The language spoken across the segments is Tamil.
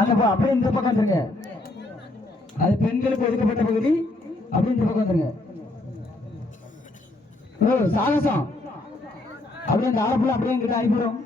அந்த அப்படியே இந்த பக்கம் வந்துருங்க. அது பெண்களுக்கு ஒதுக்கப்பட்ட பகுதி. அப்படி இந்த பக்கம் வந்துருங்க. சாகசம் அப்படியே அந்த ஆலப்புள்ள அப்படியே எங்கிட்ட அனுப்பிடும்.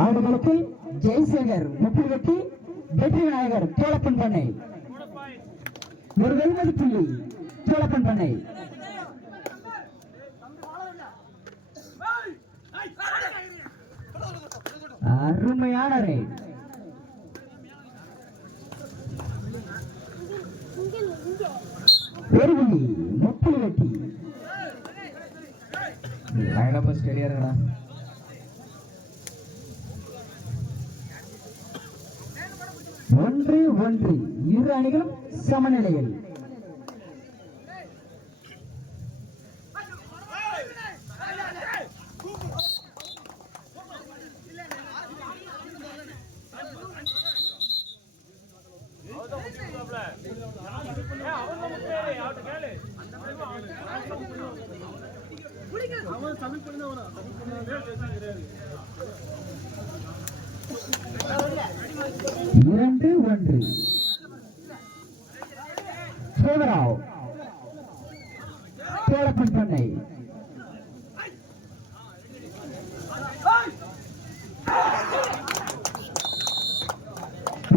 ஆடுகளத்தில் ஜெய்சேகர் முப்பது வெட்டி வெற்றி விநாயகர் தோழப்பன் பண்ணை ஒரு வெல்மதி புள்ளி தோழப்பன் பண்ணை. அருமையான ரைட். ஒரு புள்ளி முப்பது வெட்டி. ஸ்டெடியா இருக்கா? ஒன்று ஒன்று இரு அணிகளும் சமநிலையில். இரண்டு ஒன்று சேவராவ் தோழப்பன் பண்ணை.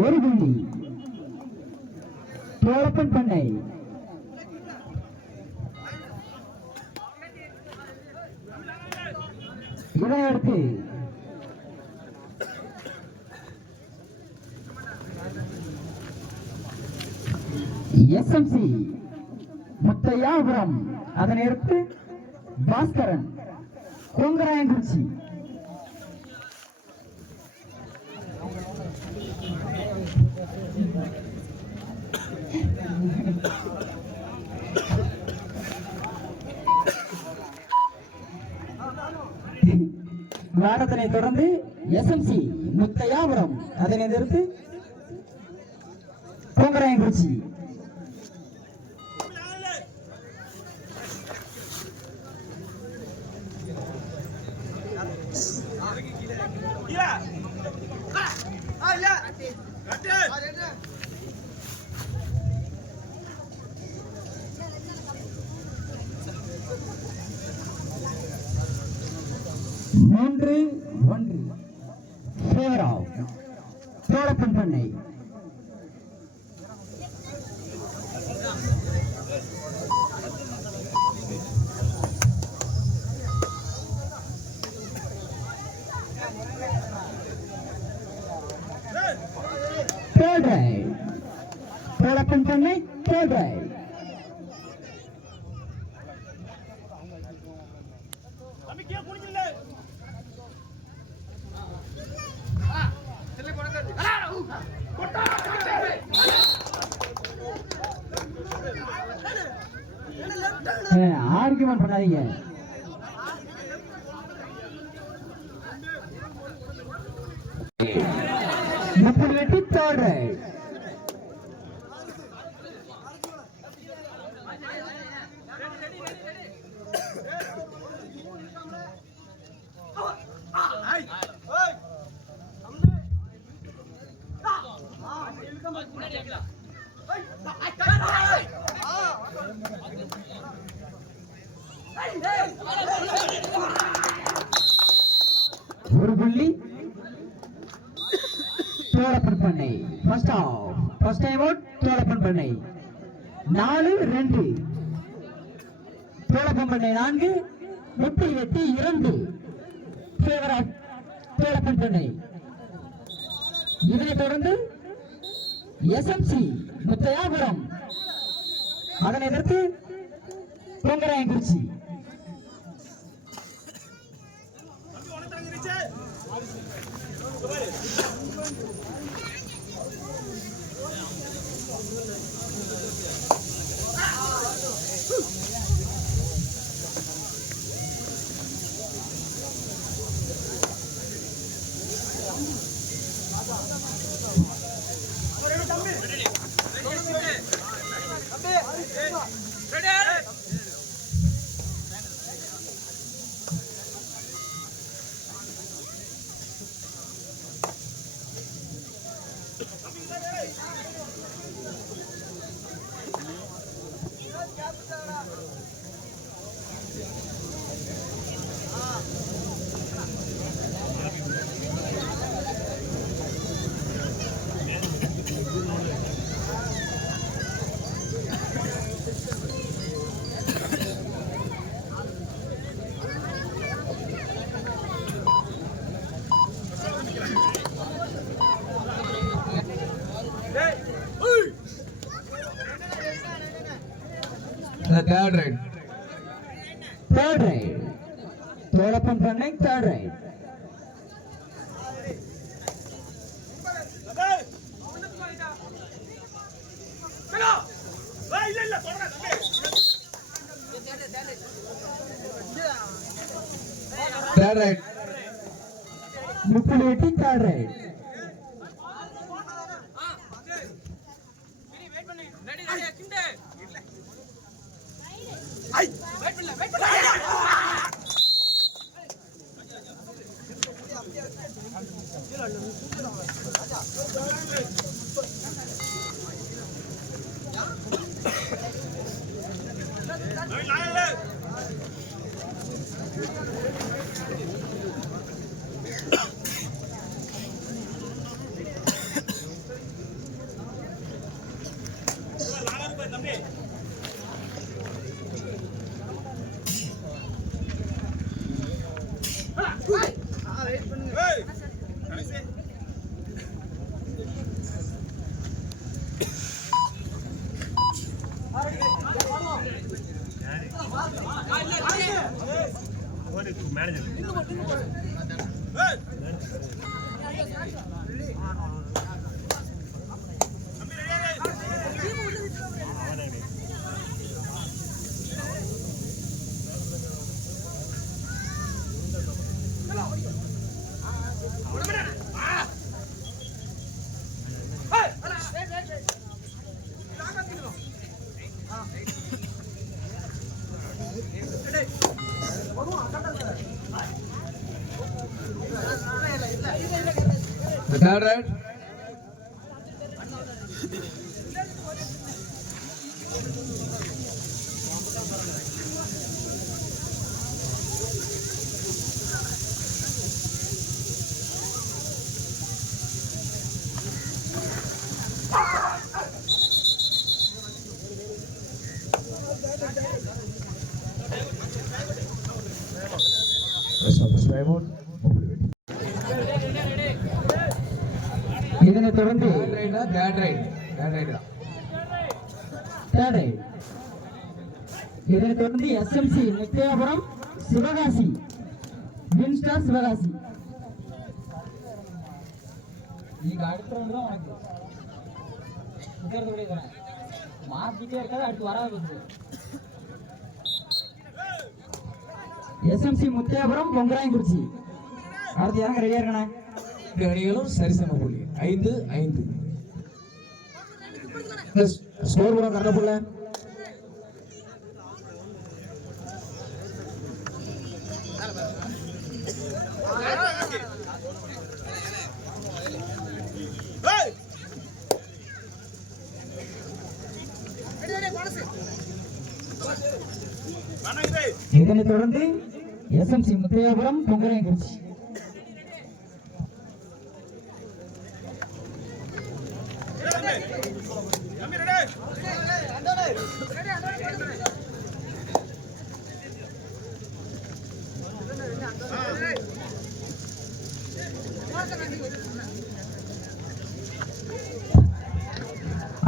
ஒரு புள்ளி தோழப்பன் பண்ணை. இதனையடுத்து எஸ்எம்சி முத்தையாபுரம், அதனையடுத்து பாஸ்கரன் கொங்கராயங்குறிச்சி. விளையாட்டத்தினை தொடர்ந்து எஸ்எம்சி முத்தையாபுரம், அதனை எதிர்த்து கொங்கராயங்குறிச்சி. மூன்று ஒன்று சேவராவ் தோழப்பன் பண்ணை. தேர்ட் ரைட் தோழப்பன் பண்ணை. தேர்ட் ரைட் ஆர்குமெண்ட் பண்ணாதீங்க. முப்பது வெட்டி தேர்ட் ரைட். ஒரு புள்ளி தோழப்பன் பண்ணை. First of first time out தோழப்பன் பண்ணை. 4-2 தோழப்பன் பண்ணை 4 முப்பது வெட்டி 2 ஃபேவர் ஆஃப் தோழப்பன் பண்ணை. இதனைத் தொடர்ந்து எஸ்எம்சி முத்தையாபுரம், அதனை எதிர்த்து கொங்கராயங்குறிச்சி. The third right. Third right. Tolappan Pannai, third right. Third right. Mupuleti, third right. The third right. இதனை தொடர்ந்து Third right. third right. இதனை தொடர்ந்து SMC நித்யாபுரம் சிவகாசி வின்ஸ்டா சிவகாசி. நீங்க அடுத்த ரவுண்ட் தான் உனக்கு உத்தரவுடைய தரேன். மாத்திட்டே இருக்காது, அடுத்து வராது. SMC முத்தியாபுரம் பொங்கராயங்குறிச்சி. அடுத்து யாருங்க ரெடியா இருக்கண்ணே? இரு அணிகளும் சரிசம புள்ளி 5-5. ஸ்கோர் போட கரெக்டா புள்ள. இதனை தொடர்ந்து SMC முத்தியாபுரம் பொங்கராயங்குறிச்சி.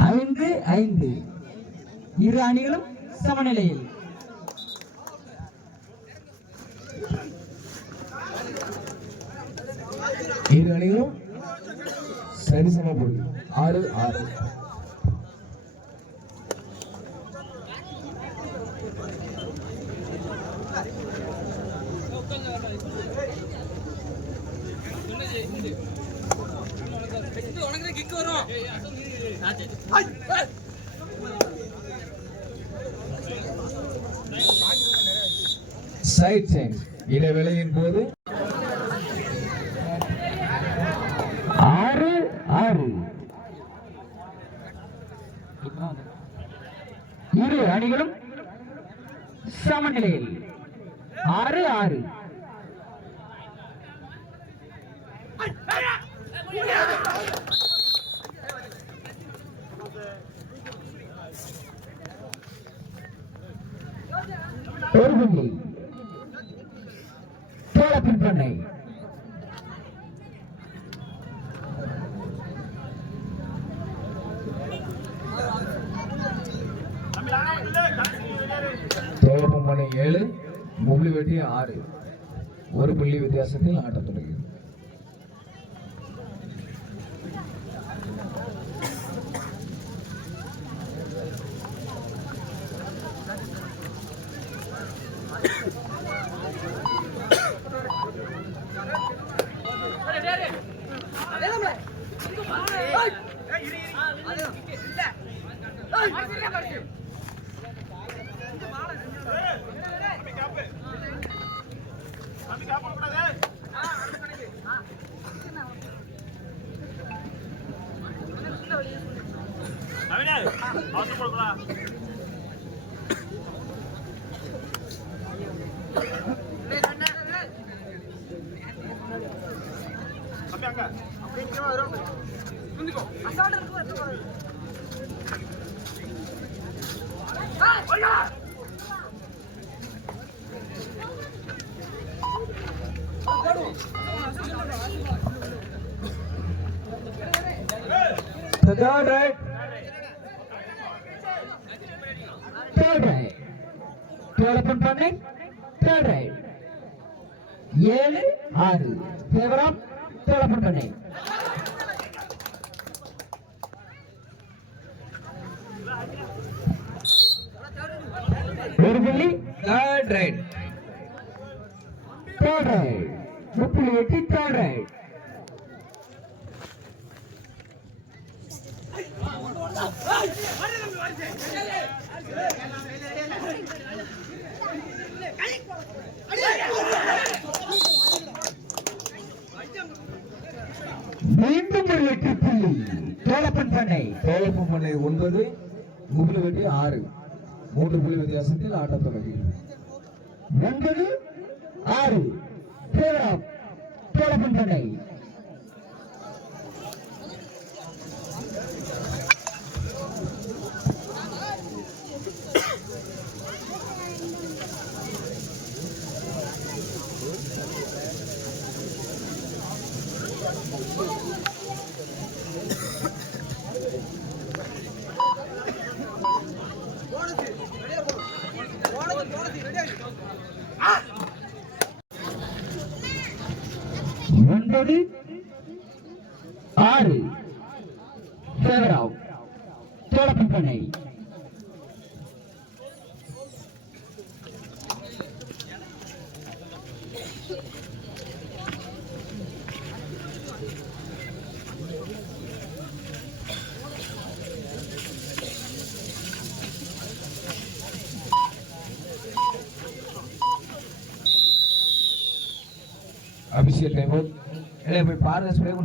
ஐந்து ஐந்து இரு அணிகளும் சமநிலையில். இரு அணிகளும் சரிசம புள்ளி 6-6. சைட் சேஞ்ச் இடைவேளையின் போது 6-6 இரு அணிகளும் சமநிலையில். 6-6. ஒரு புள்ளி தோழப்பின் பண்ணை. பண்ணை 7 முள்ளுவெட்டி 6 ஒரு புள்ளி வித்தியாசத்தில் ஆட்டம் தொடங்கியது. Third right. Third right. Development பண்ணை third right. 7-6 favor of development பண்ணை. ஒரு புள்ளி Third right. third right. முப்புள்ளி வெட்டி third right. மீண்டும் ஒரு வெற்றி புள்ளி டெவலப்மெண்ட் பண்ணை 9 முள்ளுவெட்டி 6 3 புள்ளி வித்தியாசத்தில் ஆட்டம் தொடங்கியது. 9-6 ஃபேவர் ஆஃப் டெவலப்மெண்ட் பண்ணை. ஒன்பது 6 ஃபேவர் ஆஃப் டெவலப்மெண்ட் பண்ணை. Abhishek time out. எலே போய் பாருங்க ஸ்ப்ரே பண்ணு.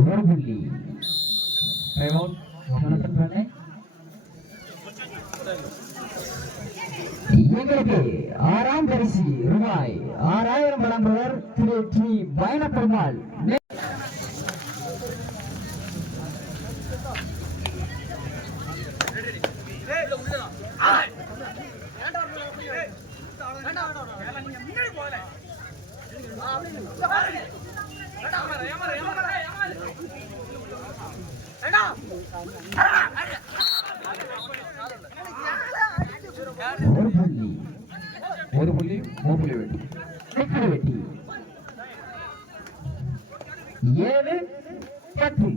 ஒரு புள்ளி டைம் அவுட். டெவலப்மெண்ட் பண்ணை. எங்களுக்கு 6ஆம் பரிசு ரூபாய் 6000 வழங்குவர் திரு டி பயணப்பெருமாள். ஒரு புள்ளி மூப்புள்ளி வெட்டி வெட்டி 7-10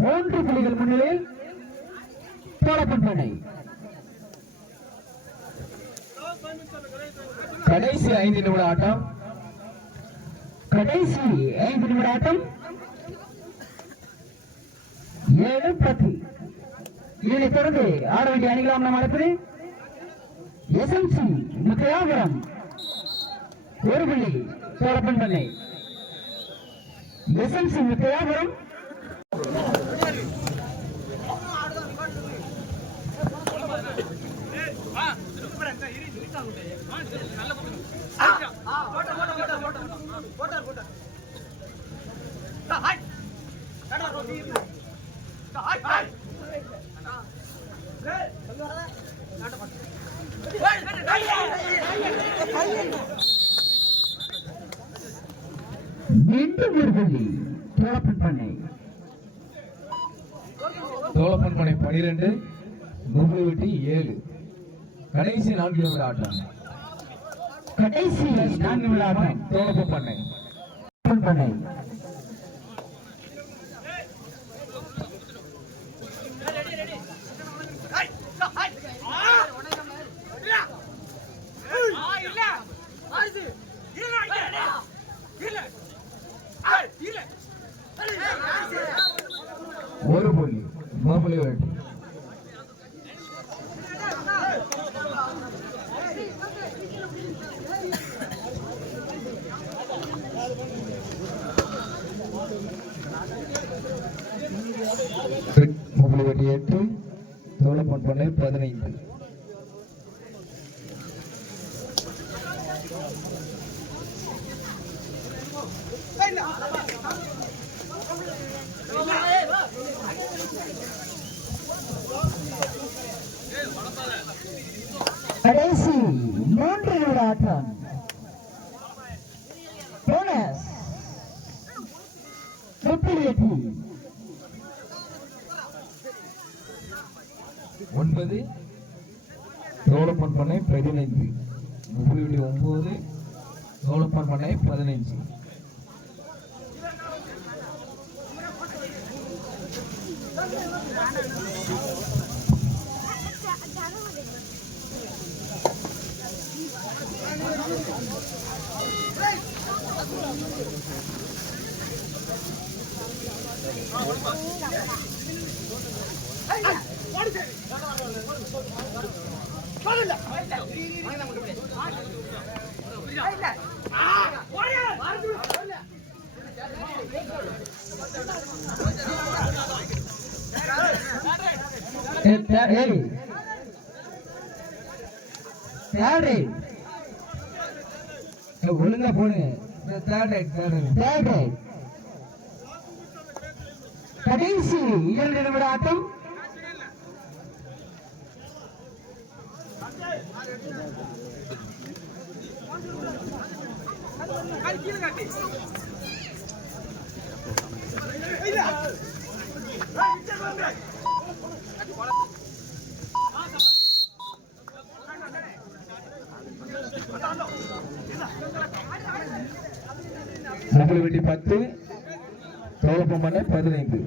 3 புள்ளிகள் முன்னிலையில் டெவலப்மெண்ட் பண்ணை. கடைசி 5 நிமிட ஆட்டம். கடைசி 5 நிமிட ஆட்டம். 7-10 இதனைத் தொடர்ந்து ஆட வேண்டிய அணிகளாம் நாம் அழைப்பது எஸ்எம்சி முத்தையாபுரம் ஒரு புள்ளி டெவலப்மெண்ட் பண்ணை. எஸ்எம்சி முத்தையாபுரம் மீண்டும் ஒரு புள்ளி தோழப்பன் பண்ணை. தோழப்பன் பண்ணை 12, மும்புலிவெட்டி 7. கடைசி 4 நிமிட ஆட்டம். கடைசி 4 நிமிட ஆட்டம். தோழப்பன் பண்ணை பண்ணை ஒரு புள்ளி மும்புலிவெட்டி. மும்புலிவெட்டி 8, தோழப்பன் பண்ணை 15. கடைசி 3 நிமிட ஆட்டம். போனஸ் மும்புலிவெட்டி 9, தோழப்பன் பண்ணை 15. மும்புலிவெட்டி 9, தோழப்பன் பண்ணை 15. ஒழுங்கா போடுங்க. கடைசி 2 நிமிட ஆட்டம். மும்புலிவெட்டி 10, தோழப்பன் பண்ணை 15.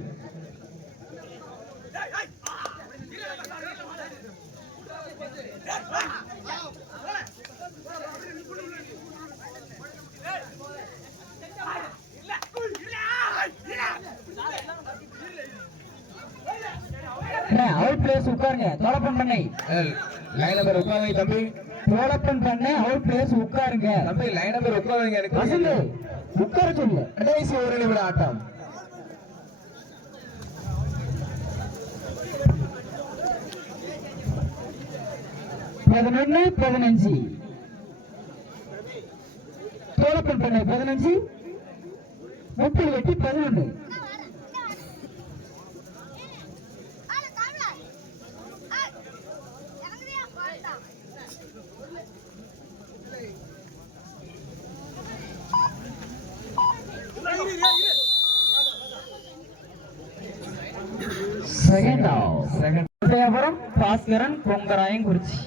அவுட் பிளேஸ் உட்காருங்க. தோழப்பன் பண்ணை லைன் நம்பர் உட்காருங்க தம்பி. தோழப்பன் பண்ணை அவுட் பிளேஸ் உட்காருங்க. தம்பி லைன் நம்பர் உட்காருங்க. எனக்கு வசந்த் உட்கார சொல்லு. கடைசி 1 நிமிட ஆட்டம். பதினொன்னு 15. தோழப்பன் பண்ணை 15, மும்புலிவெட்டி 11. செகண்ட் பாஸ்கரன் கொங்கராயங்குறிச்சி.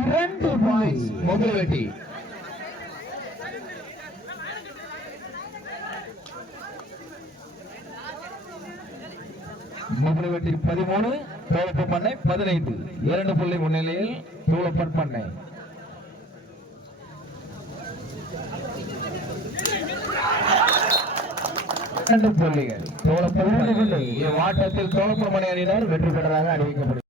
இரண்டு பாயிண்ட்ஸ் மும்புலிவெட்டி. மும்புலிவெட்டி 13, தோழப்பன் பண்ணை 15. 2 புள்ளி முன்னிலையில் தோழப்பன் பண்ணை. புள்ளிகள் தோழப்பன். இவ்வாட்டத்தில் தோழப்பன் பண்ணை அணியினர் வெற்றி பெற்றதாக அறிவிக்கப்படும்.